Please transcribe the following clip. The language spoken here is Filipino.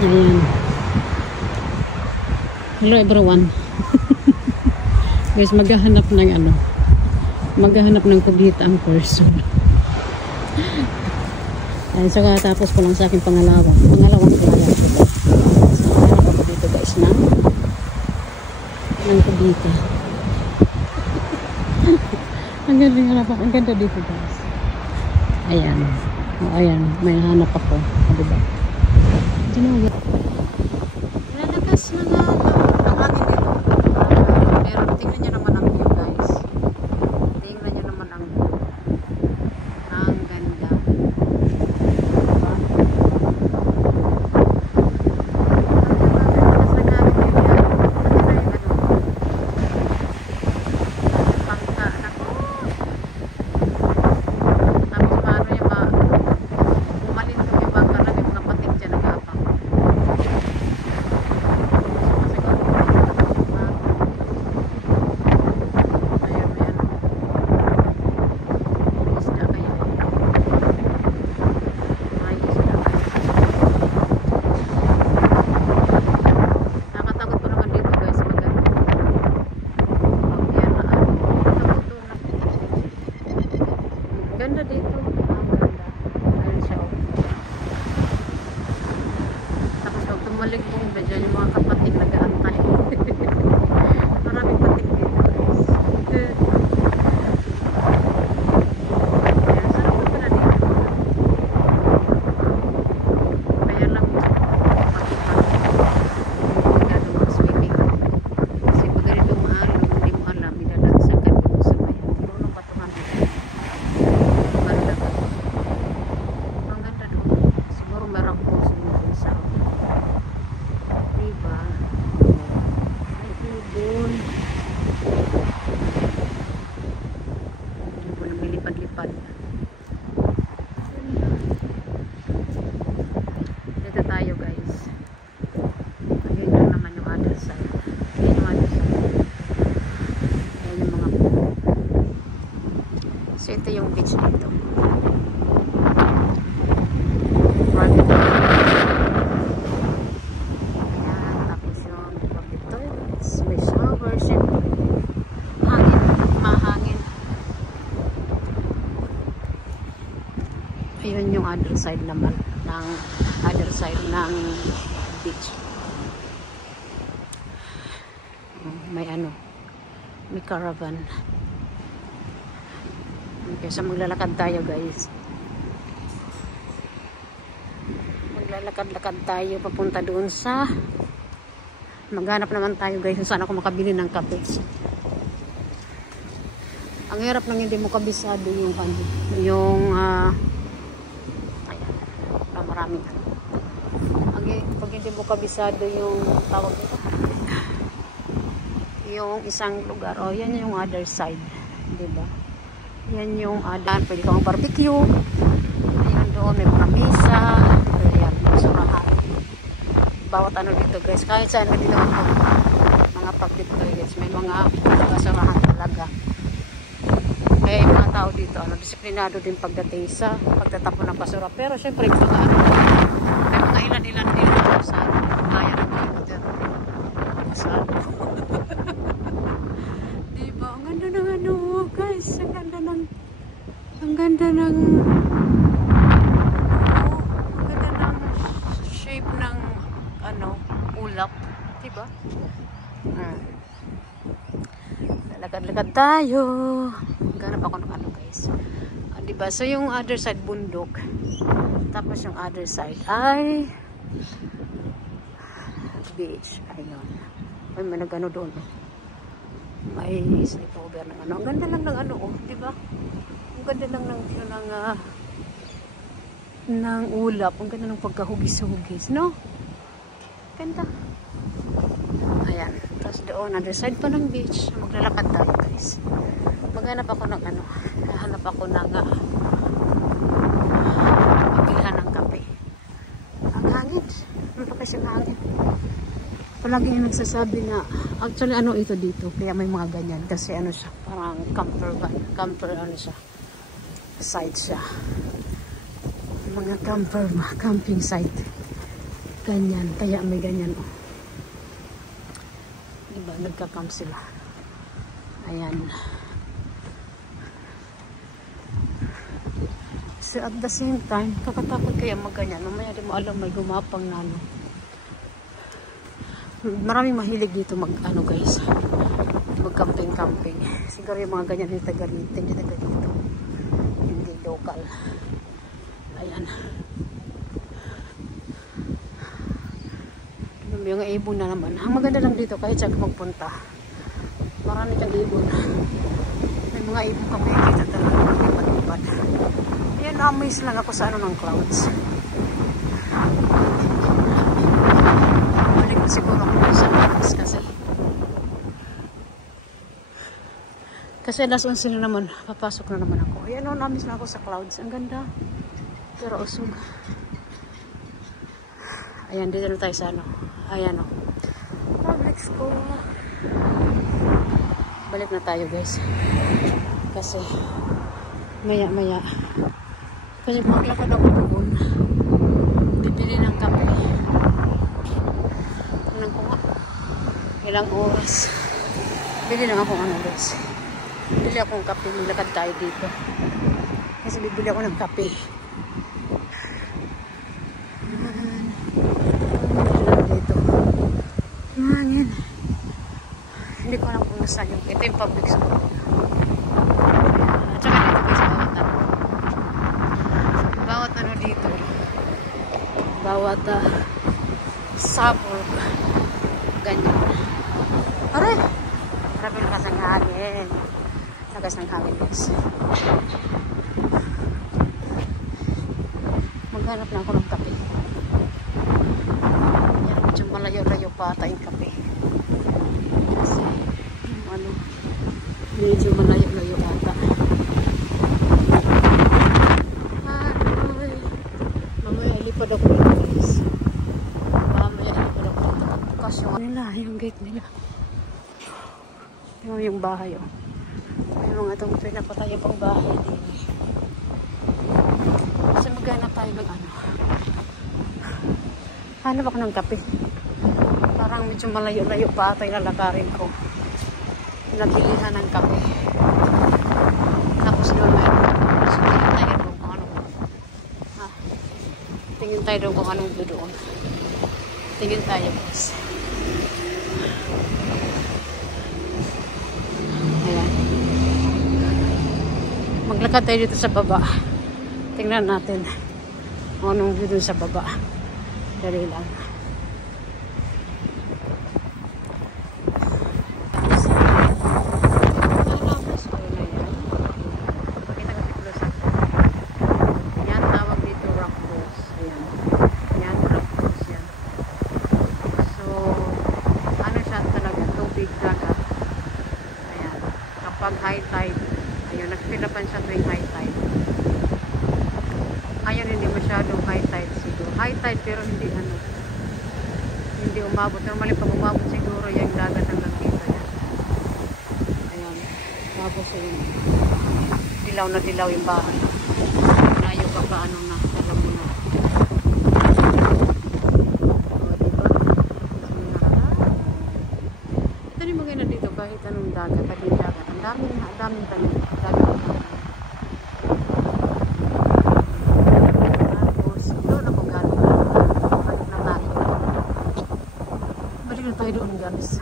Ayan. Hello everyone. Guys, maghahanap ng ano. Maghahanap ng kubita ang person. Ayan, so katapos ko lang sa aking pangalawang klaya ko. So, meron ako dito guys ng kubita. Ang ganda dito guys. Ayan. O, ayan, may hanap ako. O, diba? Dinuwi. Lalakas na nga ang hangin dito. Pero tingnan nyo naman ang view guys. Tingnan nyo naman ang view. Ang ganda. Ganda dito. Ganda. Ayan siya. Tapos huwag tumalik kung dyan yung mga kapatid nag-aantay. Maraming patik dito guys. Ayan, sarap na pala dito. Kaya lang matikman mga swimming. Kasi pag ganito maalong, hindi mo alam, minadagsagan mo sa bayan. Tulong patuhan dito. Dito tayo guys. Ayun lang naman yung other side. Ayun yung other side. Ayun yung mga puno. So ito yung beach dito. Ayan, tapos yung dito. May shower, syempre. Hangin, mahangin. Ayun yung other side naman ng other side ng beach. May ano, may caravan. Okay, so maglalakad tayo guys. Maglalakad-lakad tayo papunta doon sa maghanap naman tayo guys kung saan ako makabili ng kape. Ang hirap nang hindi mo kabisado yung maraming pag hindi mo kabisado yung tawag nito yung isang lugar, o yan yung other side, diba? Yan yung other, pwede kang barbecue. Ayan doon, may mga misa, ayan, basurahan, bawat ano dito guys, kahit saan ka dito mga public toilets, may mga basurahan talaga. Kaya yung mga tao dito, disiplinado din pagdating sa pagtatapon ng basura. Pero syempre, may mga ilan-ilan din sa kaya na dito. Masado. Diba? Ang ganda ng ano, guys. Ang ganda ng shape ng ulap. Diba? Lakad-lakad tayo. Ganap ako ng ano guys. Diba? So yung other side bundok. Tapos yung other side ay beach. Ayun. Ay, may nag-ano doon. May sleepover ng ano. Ang ganda lang ng ano, oh. Diba? Ang ganda lang ng ulap. Ang ganda ng pagkahugis-hugis. No? Ganda. Ayan. Tapos doon, other side pa ng beach. Maglalakad tayo guys. Maghanap ako ng ano. Hanap ako ng pagbilhan ng kape. Ang hangin. Malakas yung hangin. Palagi yung nagsasabi na actually ano ito dito. Kaya may mga ganyan. Kasi ano siya. Parang camper ano siya. Site siya. Mga camping site. Ganyan. Kaya may ganyan. Oh. Diba? Nagka-camp sila. Ayan. So at the same time, kakatakot kaya magganyan. Mamaya di mo alam may gumapang na ano. Maraming mahilig dito mag ano guys. Mag camping. Siguro yung mga ganyan yung taga rito. Hindi taga dito. Hindi local. Ayan. Yung ibon na naman. Ang maganda lang dito kahit saan ka magpunta. Marami kang ibon. May mga ibon ka makikita talaga. Lipat-lipat. Ayan, na-amaze lang ako sa ano ng clouds. Balik ko siguro ako sa clouds kasi alas 11 na naman, papasok na naman ako. Ayan o, na-amaze lang ako sa clouds. Ang ganda. Pero usog. Ayan, dito na tayo sa ano. Ayan o. Let's go. Balik na tayo guys. Kasi maya-maya kasi maglakad ako doon, bibili ng kape. Anong ko nga ilang oras bili lang ako ano guys, bili akong kape. Maglakad tayo dito kasi bibili ako ng kape. Dito hangin. Hindi ko alam kung nasaan yung ito yung public school. At saka dito guys, bawat ano dito, bawat sabog ganyan. Aray! Grabe lakas ng hangin. Lakas ng hangin guys. Maghanap na ako ng kape. Yan, medyo malayo-layo pa ata yung kape. Kasi ano, medyo malayo-layo ata. Mamaya ilipad ako dito guys. Mamaya ilipad ako dito. Bukas yung nila, yung gate nila. Yung bahay oh. May mga itong pinapatayo pang bahay din. Kasi maghanap tayo ng ano. Hanap ako ng kape. Parang medyo malayo-layo pa ata yung lalakarin ko. Nabilihan ng kape. Tapos doon may tingin tayo doon kung ano. Tingin tayo doon kung anong doon. Tingin tayo guys. Ayan. Maglakad tayo dito sa baba. Tingnan natin kung anong view doon sa baba. Dali lang. Pag high tide, ayun, nagpilapan siya tuwing high tide. Ayun, hindi masyadong high tide siguro. High tide pero hindi ano, hindi umabot. Normally pag umabot siguro yung dagat hanggang dito yan. Ayun, tapos yun, dilaw na dilaw yung bahay. Layo ka pa ano na, alam mo na. Ito yung maganda dito kahit anong dagat, taging dagat. Daming tanim. Tapos, doon ako gano'n. Balik na tayo doon guys.